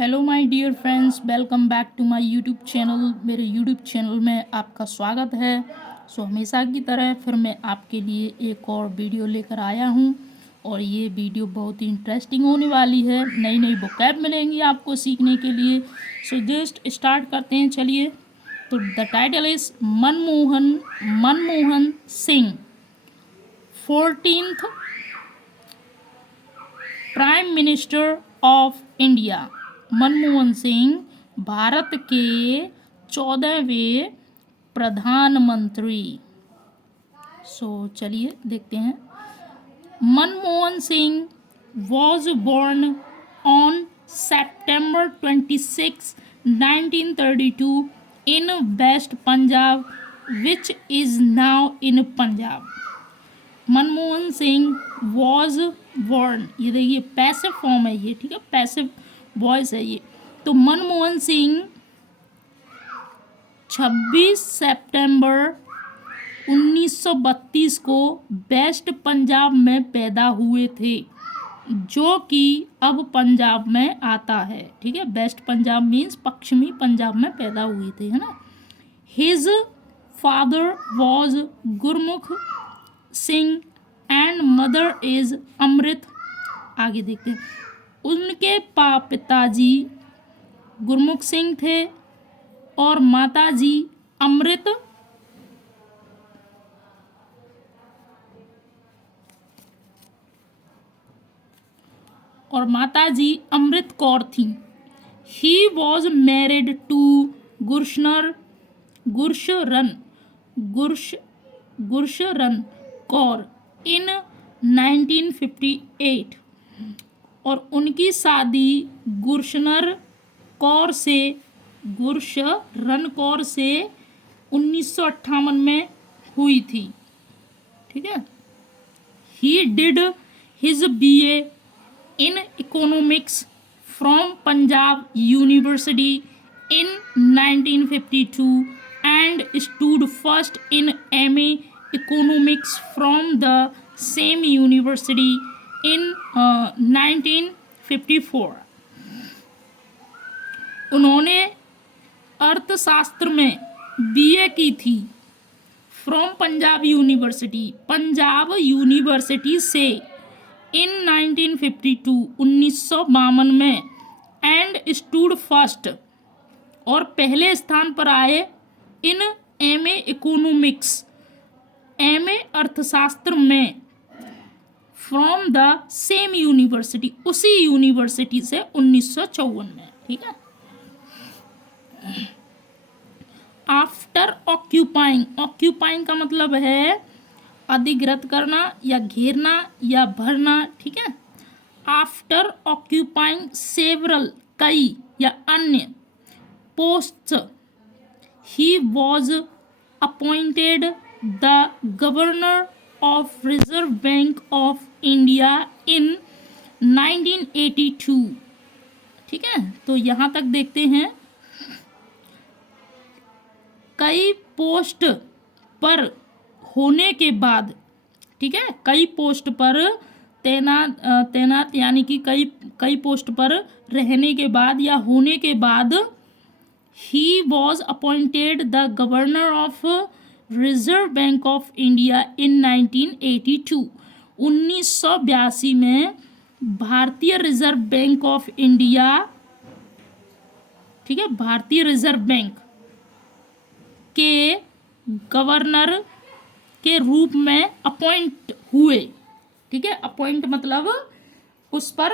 Hello my dear friends, welcome back to my YouTube channel. मेरे YouTube channel में आपका स्वागत है। हमेशा की तरह फिर मैं आपके लिए एक और वीडियो लेकर आया हूं और ये वीडियो बहुत ही इंटरेस्टिंग होने वाली है। नई नई वोकैब मिलेंगी आपको सीखने के लिए। जस्ट स्टार्ट करते हैं, चलिए। तो the title is Manmohan Singh, 14th prime minister of India. Manmohan Singh Bharat के 14वें प्रधानमंत्री। चलिए देखते हैं। Manmohan Singh was born on September 26, 1932 in West Punjab, which is now in Punjab. Manmohan Singh was born, ये देखिए पैसिव फॉर्म है ये, ठीक है, पैसिव वॉइस है ये। तो मनमोहन सिंह 26 सितंबर 1932 को वेस्ट पंजाब में पैदा हुए थे, जो कि अब पंजाब में आता है, ठीक है। वेस्ट पंजाब मीन्स पश्चिमी पंजाब में पैदा हुए थे, है ना। His father was Gurmukh Singh and mother is Amrit. आगे देखते हैं। उनके पिताजी गुरमुख सिंह थे और माताजी अमृत कौर थी। He was married to Gursharan Kaur in 1958 और उनकी शादी गुरशरन कौर से 1958 में हुई थी, ठीक है। He did his BA in economics from Punjab university in 1952 and stood first in MA economics from the same university in 1954. उन्होंने अर्थशास्त्र में BA की थी फ्रॉम पंजाब यूनिवर्सिटी से इन 1952 में एंड स्टूड फर्स्ट और पहले स्थान पर आए इन MA इकोनॉमिक्स, MA अर्थशास्त्र में फ्रॉम द सेम यूनिवर्सिटी, उसी यूनिवर्सिटी से 1954 में, ठीक है। आफ्टर ऑक्यूपाइंग का मतलब है अधिग्रत करना या घेरना या भरना, ठीक है। आफ्टर ऑक्यूपाइंग सेवरल, कई या अन्य post, he was appointed the governor of Reserve Bank of India in 1982, ठीक है। तो यहाँ तक देखते हैं। कई पोस्ट पर होने के बाद, ठीक है, कई पोस्ट पर तैनात यानी कि कई पोस्ट पर रहने के बाद या होने के बाद he was appointed the governor of Reserve Bank of India in 1982. 1982 में भारतीय रिजर्व बैंक ऑफ इंडिया, ठीक है, भारतीय रिजर्व बैंक के गवर्नर के रूप में अपॉइंट हुए, ठीक है। अपॉइंट मतलब उस पर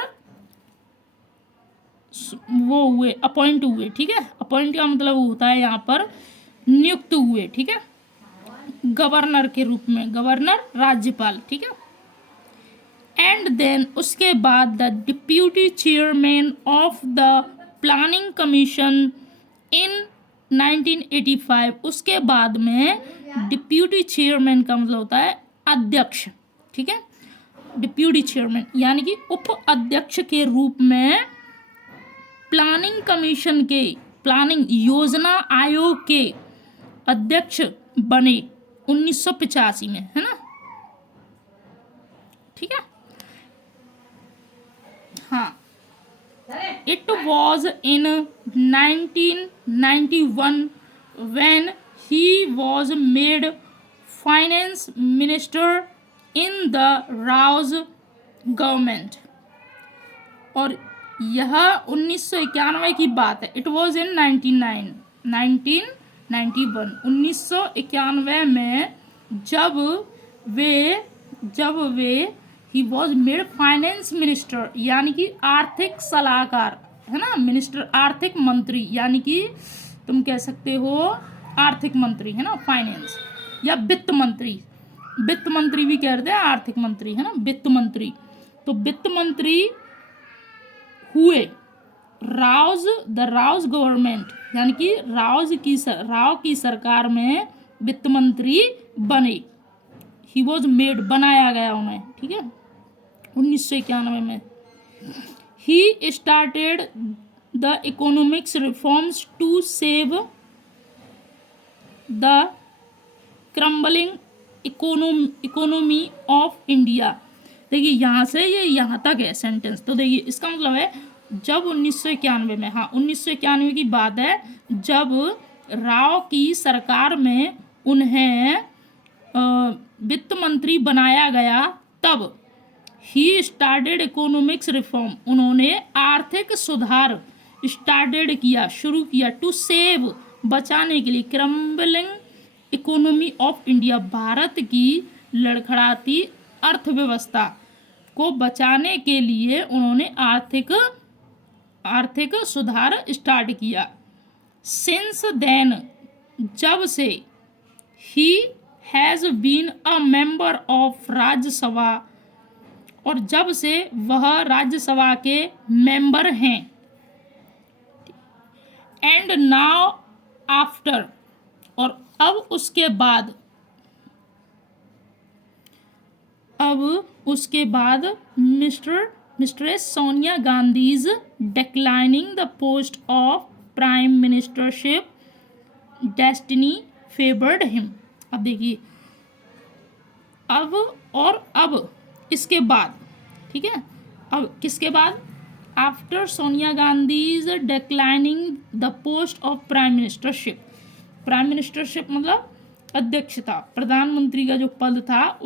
वो हुए, अपॉइंट हुए, ठीक है। अपॉइंट का मतलब होता है यहाँ पर नियुक्त हुए, ठीक है, गवर्नर के रूप में, गवर्नर राज्यपाल, ठीक है। एंड देन उसके बाद the deputy chairman of the planning commission इन 1985, उसके बाद में डिप्यूटी चेयरमैन का मतलब होता है अध्यक्ष, ठीक है। डिप्यूटी चेयरमैन यानी कि उप अध्यक्ष के रूप में प्लानिंग कमीशन के, प्लानिंग योजना आयोग के अध्यक्ष बने 1985 में, है ना, ठीक है। हाँ, It was in 1991 when he was made finance minister in the Rao's government. और यह 1991 की बात है. इट वॉज इन 1991 में जब वे he was made finance minister, यानी कि आर्थिक सलाहकार, है ना, मिनिस्टर आर्थिक मंत्री, यानी कि तुम कह सकते हो आर्थिक मंत्री, है ना, फाइनेंस या वित्त मंत्री. वित्त मंत्री भी कहते हैं, आर्थिक मंत्री, है ना, वित्त मंत्री. तो वित्त मंत्री हुए द राउज गवर्नमेंट, यानी कि राव की सरकार में वित्त मंत्री बने. ही वॉज मेड, बनाया गया उन्हें, ठीक है, 1991 में. He started the economics reforms to save the crumbling economy of India. देखिए यहाँ से ये यहाँ तक है सेंटेंस. तो देखिए इसका मतलब है जब 1991 में, हाँ 1991 की बात है, जब राव की सरकार में उन्हें वित्त मंत्री बनाया गया, तब ही स्टार्टेड इकोनॉमिक्स रिफॉर्म, उन्होंने आर्थिक सुधार स्टार्टेड किया, शुरू किया, टू सेव, बचाने के लिए, crumbling economy of India, Bharat की लड़खड़ाती अर्थव्यवस्था को बचाने के लिए उन्होंने आर्थिक सुधार स्टार्ट किया. सिंस देन, जब से, he has been a member of Rajya Sabha, और जब से वह राज्यसभा के मेंबर हैं. एंड नाउ आफ्टर, और अब उसके बाद mistress Sonia Gandhi's declining the post of prime ministership destiny favoured him. अब देखिए अब इसके बाद, ठीक है, अब किसके बाद, after Sonia Gandhi's declining the post of prime ministership. Prime ministership मतलब अध्यक्षता, प्रधानमंत्री का जो पद था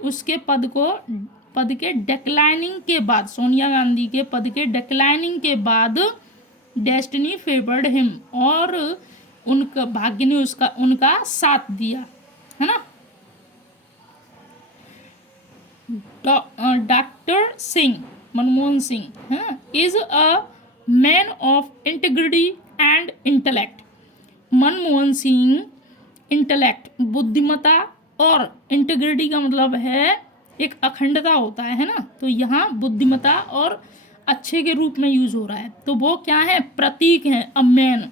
उसके पद के डिक्लाइनिंग के बाद, सोनिया गांधी के पद के डिक्लाइनिंग के बाद, डेस्टिनी फेवर्ड हिम, और उनका भाग्य ने उनका साथ दिया, है ना. डॉक्टर सिंह, मनमोहन सिंह, है, is a man of integrity and intellect. Manmohan Singh intellect, बुद्धिमत्ता, और इंटीग्रिटी का मतलब है एक अखंडता होता है ना, तो यहाँ बुद्धिमत्ता और अच्छे के रूप में यूज हो रहा है. तो वो क्या है, प्रतीक हैं, अ मैन,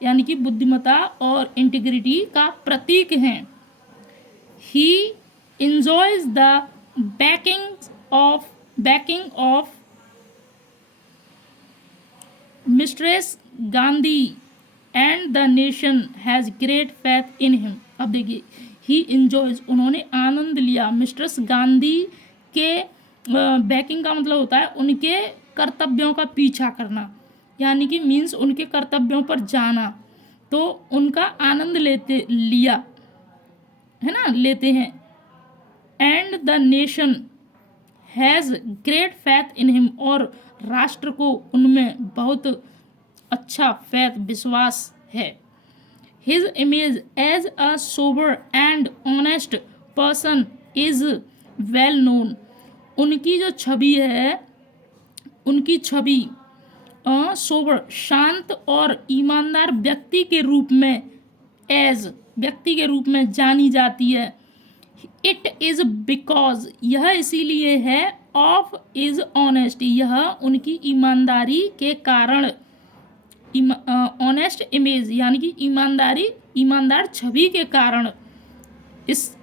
यानी कि बुद्धिमत्ता और इंटीग्रिटी का प्रतीक हैं. ही enjoys the backing of Mistress Gandhi and the nation has great faith in him. अब देखिए ही enjoys, उन्होंने आनंद लिया, मिस्ट्रेस गांधी के बैकिंग का मतलब होता है उनके कर्तव्यों का पीछा करना, यानी कि मीन्स उनके कर्तव्यों पर जाना, तो उनका आनंद लिया, है ना, लेते हैं. And the nation has great faith in him, और राष्ट्र को उनमें बहुत अच्छा फैथ, विश्वास है. His image as a sober and honest person is well known. उनकी जो छवि है, उनकी छवि सोबर, शांत और ईमानदार व्यक्ति के रूप में, व्यक्ति के रूप में जानी जाती है. इट इज़ बिकॉज, यह इसीलिए है, ऑफ इज ऑनेस्टी, यह उनकी ईमानदारी के कारण, ऑनेस्ट इमेज यानी कि ईमानदार छवि के कारण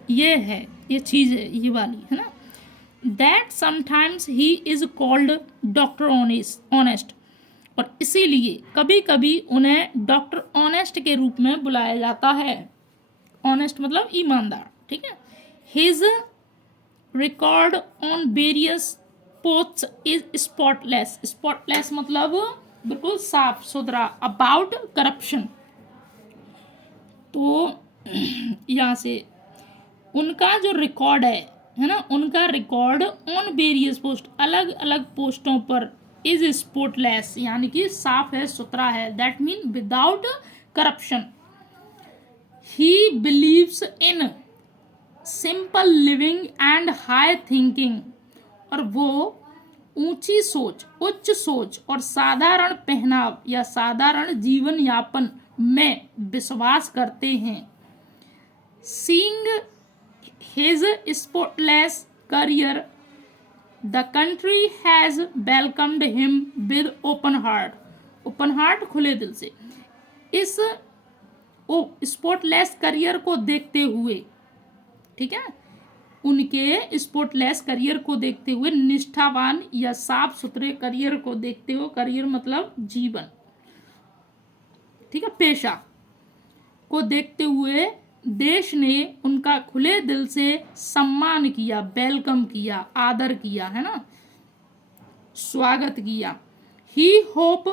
ये चीज़ है, ये वाली, है ना. That sometimes he is called doctor honest, और इसीलिए कभी कभी उन्हें डॉक्टर ऑनेस्ट के रूप में बुलाया जाता है. ऑनेस्ट मतलब ईमानदार, ठीक है. His record on various sports is spotless, spotless मतलब बिल्कुल साफ सुथरा। अबाउट करप्शन, तो यहाँ से उनका जो रिकॉर्ड है ना, उनका रिकॉर्ड ऑन वेरियस पोस्ट, अलग अलग पोस्टों पर, इज स्पॉटलेस यानी कि साफ है सुथरा है, that mean without corruption. He believes in simple living and high thinking, और वो ऊंची सोच, उच्च सोच और साधारण पहनाव या साधारण जीवन यापन में विश्वास करते हैं। Seeing his spotless career, the country has welcomed him with open heart, open heart खुले दिल से। इस स्पॉटलेस करियर को देखते हुए, ठीक है, उनके स्पॉटलेस करियर को देखते हुए, निष्ठावान या साफ सुथरे करियर को देखते हुए, करियर मतलब जीवन, ठीक है, पेशा को देखते हुए देश ने उनका खुले दिल से सम्मान किया, वेलकम किया, आदर किया, है ना, स्वागत किया। He hope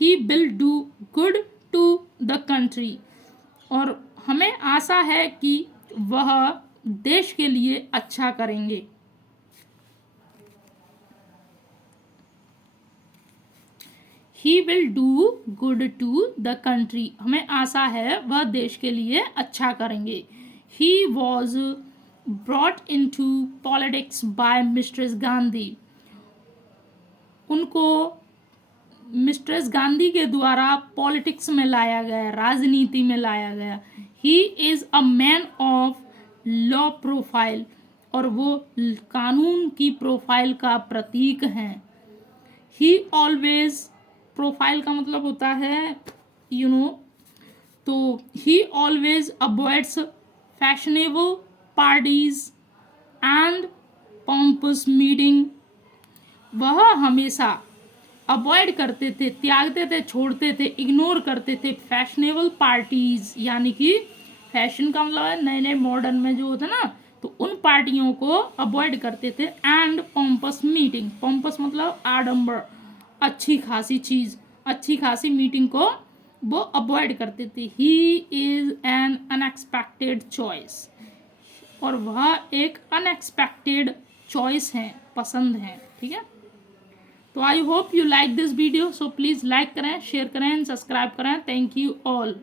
he will do good to the country, और हमें आशा है कि वह देश के लिए अच्छा करेंगे। He will do good to the country, हमें आशा है वह देश के लिए अच्छा करेंगे। He was brought in to politics by mistress Gandhi, उनको मिस्ट्रेस गांधी के द्वारा पॉलिटिक्स में लाया गया, राजनीति में लाया गया। He is a man of law profile, और वो कानून की प्रोफाइल का प्रतीक हैं। ही ऑलवेज, प्रोफाइल का मतलब होता है यू नो, तो ही always avoids fashionable parties and pompous meeting, वह हमेशा अवॉइड करते थे, त्यागते थे, छोड़ते थे, इग्नोर करते थे फैशनेबल पार्टीज, यानी कि फैशन का मतलब है नए नए मॉडर्न में जो होता है ना, तो उन पार्टियों को अवॉइड करते थे। एंड पॉम्पस मीटिंग, पॉम्पस मतलब आडंबर, अच्छी खासी चीज, अच्छी खासी मीटिंग को वो अवॉइड करते थे। He is an unexpected choice, और वह एक अनएक्सपेक्टेड चॉइस है, पसंद है, ठीक है। तो I hope you like this video, so please like करें, शेयर करें, सब्सक्राइब करें। Thank you all.